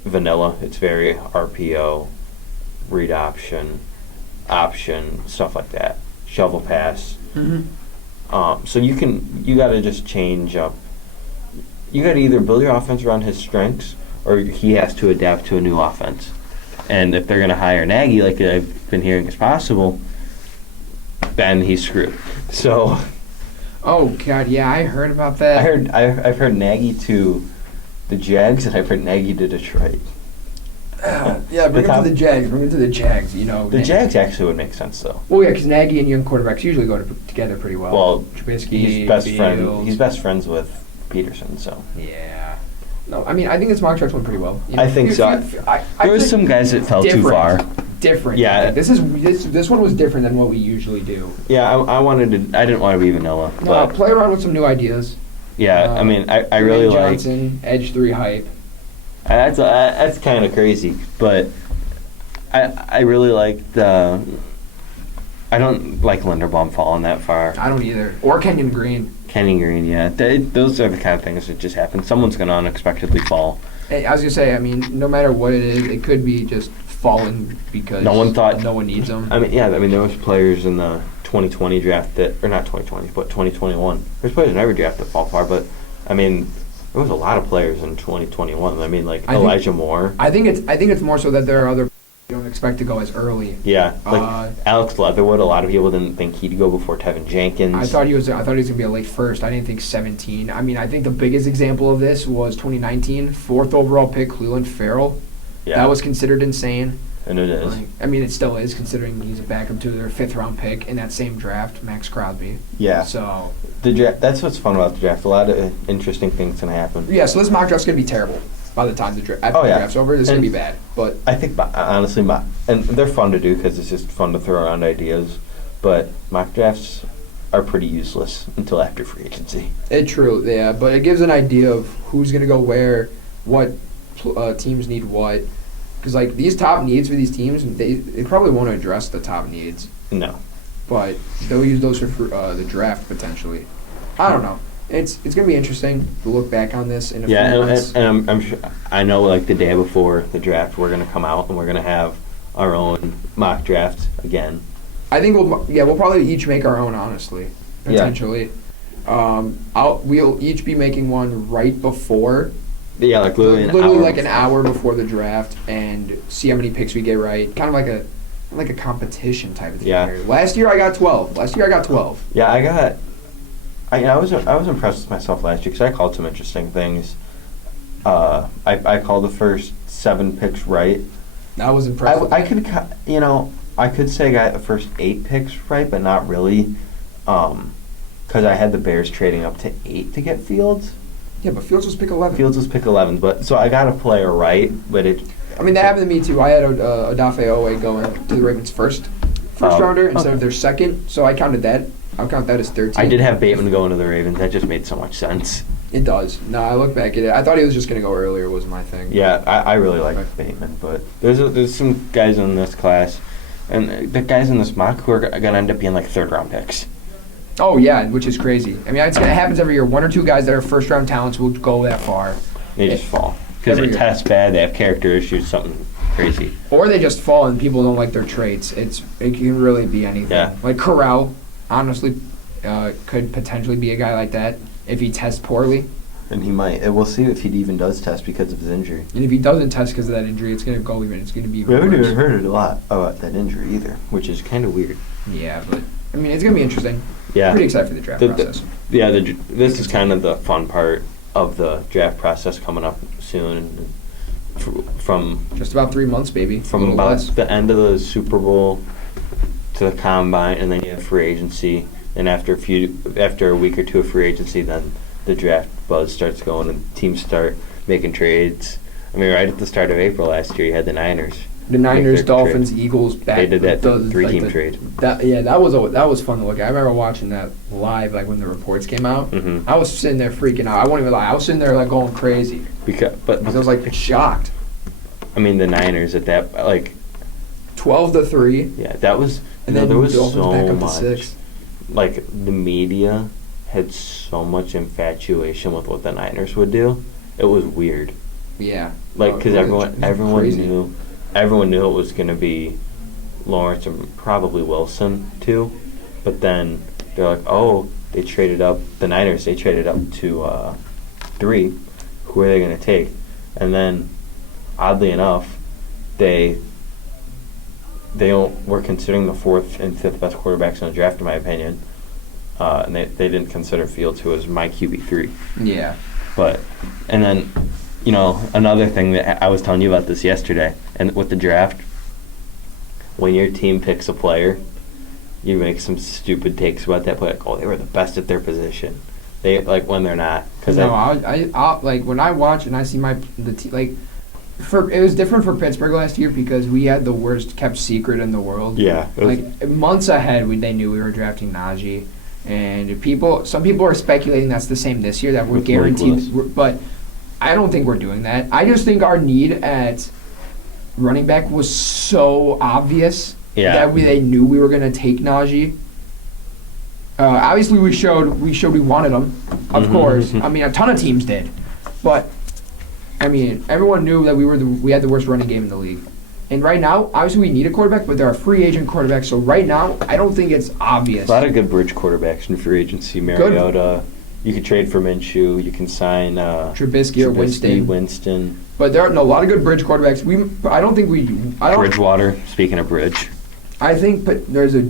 vanilla. It's very RPO, read option, stuff like that, shovel pass. Mm-hmm. So you got to just change up. You got to either build your offense around his strengths or he has to adapt to a new offense. And if they're going to hire Nagy, like I've been hearing is possible, then he's screwed. So. Oh God, yeah, I heard about that. I've heard Nagy to the Jags and I've heard Nagy to Detroit. Yeah, bring him to the Jags. Bring him to the Jags. The Jags actually would make sense though. Well, yeah, because Nagy and young quarterbacks usually go together pretty well. Well, Trubisky, he's best friends with Peterson, so. Yeah. No, I think this mock draft went pretty well. I think so. There were some guys that fell too far. Different. Yeah. This one was different than what we usually do. Yeah, I didn't want to be vanilla. No, play around with some new ideas. Yeah, I really like Johnson, Edge 3 hype. That's kind of crazy, but I really like the. I don't like Linderbaum falling that far. I don't either. Or Kenyon Green. Kenyon Green, yeah. Those are the kind of things that just happen. Someone's going to unexpectedly fall. I was going to say, no matter what it is, it could be just falling because no one needs them. There was players in the 2020 draft or not 2020, but 2021. There's players in every draft that fall far, but, there was a lot of players in 2021. Elijah Moore. I think it's more so that there are other you don't expect to go as early. Yeah, Alex Leatherwood. A lot of people didn't think he'd go before Tevin Jenkins. I thought he was going to be a late first. I didn't think 17. I think the biggest example of this was 2019, 4th overall pick, Cleveland Farrell. Yeah. That was considered insane. And it is. It still is, considering he's a backup to their 5th round pick in that same draft, Max Crosby. Yeah. So the draft. That's what's fun about the draft. A lot of interesting things can happen. Yeah. So this mock draft's going to be terrible. By the time the draft's over, this is going to be bad. But I think, honestly, and they're fun to do because it's just fun to throw around ideas. But mock drafts are pretty useless until after free agency. True, yeah. But it gives an idea of who's going to go where, what teams need what. Because these top needs for these teams, they probably won't address the top needs. No. But they'll use those for the draft potentially. I don't know. It's going to be interesting to look back on this in a few months. And I'm sure, I know the day before the draft we're going to come out and we're going to have our own mock draft again. I think we'll probably each make our own, honestly, potentially. Yeah. We'll each be making one right before. Yeah, literally an hour before the draft, and see how many picks we get right. Kind of like a competition type of thing. Yeah. Here. Last year I got 12. Yeah, I was impressed with myself last year because I called some interesting things. I called the first 7 picks right. That was impressive. I could say I got the first 8 picks right, but not really. because I had the Bears trading up to 8 to get Fields. Yeah, but Fields was pick 11. Fields was pick 11, but so I got a player right, but it. I mean, that happened to me too. I had Odafe Owe going to the Ravens first rounder instead of their second, so I counted that. I'll count that as 13. I did have Bateman going to the Ravens. That just made so much sense. It does. No, I look back at it. I thought he was just going to go earlier was my thing. Yeah, I really like Bateman, but there's some guys in this class, and the guys in this mock who are going to end up being like third-round picks. Oh, yeah, which is crazy. I mean, it happens every year. One or two guys that are first-round talents will go that far. They just fall. Because they test bad, they have character issues, something crazy. Or they just fall and people don't like their traits. It can really be anything. Yeah. Like Corral, honestly, could potentially be a guy like that if he tests poorly. And he might. And we'll see if he even does test because of his injury. And if he doesn't test because of that injury, it's going to go even. It's going to be even We haven't worse. even heard a lot about that injury either, which is kind of weird. Yeah, but, I mean, it's going to be interesting. Yeah. Pretty excited for the draft process. This is kind of the fun part of the draft process coming up soon. From just about 3 months, baby. From about the end of the Super Bowl to the combine, and then you have free agency. And after a week or two of free agency, then the draft buzz starts going, and teams start making trades. I mean, right at the start of April last year, you had the Niners. The Niners, Dolphins, Eagles. They did that three-team trade. That was fun to look at. I remember watching that live, like when the reports came out. Mm-hmm. I was sitting there freaking out. I won't even lie. I was sitting there like going crazy because I was like shocked. I mean, the Niners at that 12-3. Yeah, that was. And then there was Dolphins back so up to much. 6. Like the media had so much infatuation with what the Niners would do. It was weird. Yeah. Like because everyone crazy. knew it was going to be Lawrence and probably Wilson too, but then they're like, oh, they traded up the Niners. They traded up to 3. Who are they going to take? And then, oddly enough, they were considering the 4th and 5th best quarterbacks in the draft, in my opinion, and they didn't consider Fields, who was my QB3. Yeah. And then, another thing that I was telling you about this yesterday, and with the draft, when your team picks a player, you make some stupid takes about that player. Like, oh, they were the best at their position. They when they're not. I like when I watch and I see it was different for Pittsburgh last year because we had the worst kept secret in the world. Yeah. Like months ahead, they knew we were drafting Najee, and some people are speculating that's the same this year, that we're guaranteed. But I don't think we're doing that. I just think our need at running back was so obvious that they knew we were going to take Najee. Obviously, we showed we wanted him, of course. I mean, a ton of teams did, but I mean, everyone knew that we had the worst running game in the league. And right now, obviously, we need a quarterback, but there are free agent quarterbacks. So right now, I don't think it's obvious. A lot of good bridge quarterbacks in free agency. Mariota. You could trade for Minshew. You can sign Trubisky or Winston. But there are a lot of good bridge quarterbacks. Bridgewater. Speaking of bridge, I think, but there's a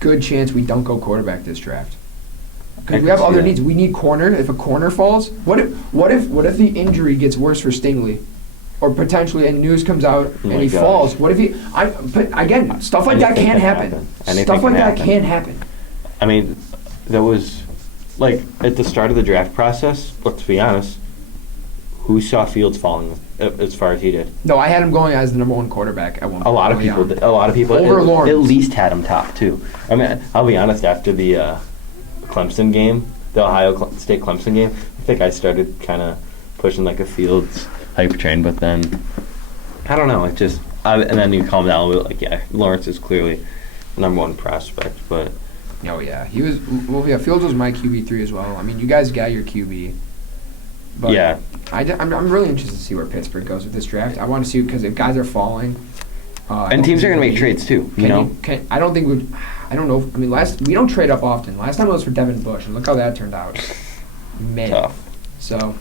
good chance we don't go quarterback this draft because we have other needs. We need corner. If a corner falls, what if the injury gets worse for Stingley, or potentially and news comes out and he falls? What if he? But again, stuff like that can't happen. Stuff like that can't happen. I mean, there was like at the start of the draft process. Let's be honest. Who saw Fields falling as far as he did? No, I had him going as the number 1 quarterback at one point. A lot of people over Lawrence. At least had him top 2. I mean, I'll be honest. After the Clemson game, the Ohio State Clemson game, I think I started kind of pushing like a Fields hype train. But then I don't know. It just and then you calm down a little. Like Lawrence is clearly the number 1 prospect, but oh yeah, he was. Well, yeah, Fields was my QB3 as well. I mean, you guys got your QB. But yeah. I'm really interested to see where Pittsburgh goes with this draft. I want to see because if guys are falling, and teams are going to make trades too. I don't think we. I don't know. I mean, we don't trade up often. Last time it was for Devin Bush, and look how that turned out. Tough. So,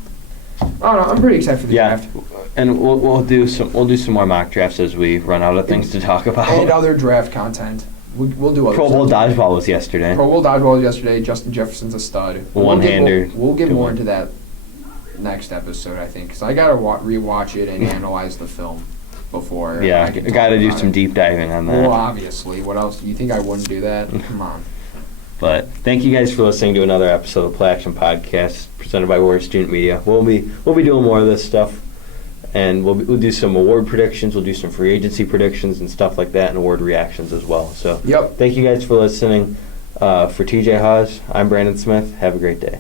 I don't know. I'm pretty excited for the draft. And we'll do some more mock drafts as we run out of things to talk about. And other draft content. We'll do other Pro Bowl dodgeball was yesterday. Justin Jefferson's a stud. One-hander. We'll get more into that next episode, I think, because I gotta rewatch it and analyze the film before. Yeah, I gotta do some deep diving on that. Well, obviously. What else? You think I wouldn't do that? Come on. But thank you guys for listening to another episode of Play Action Podcast presented by Warrior Student Media. We'll be doing more of this stuff, and we'll do some award predictions. We'll do some free agency predictions and stuff like that, and award reactions as well. So Yep. thank you guys for listening. For TJ Haas, I'm Brandon Smith. Have a great day.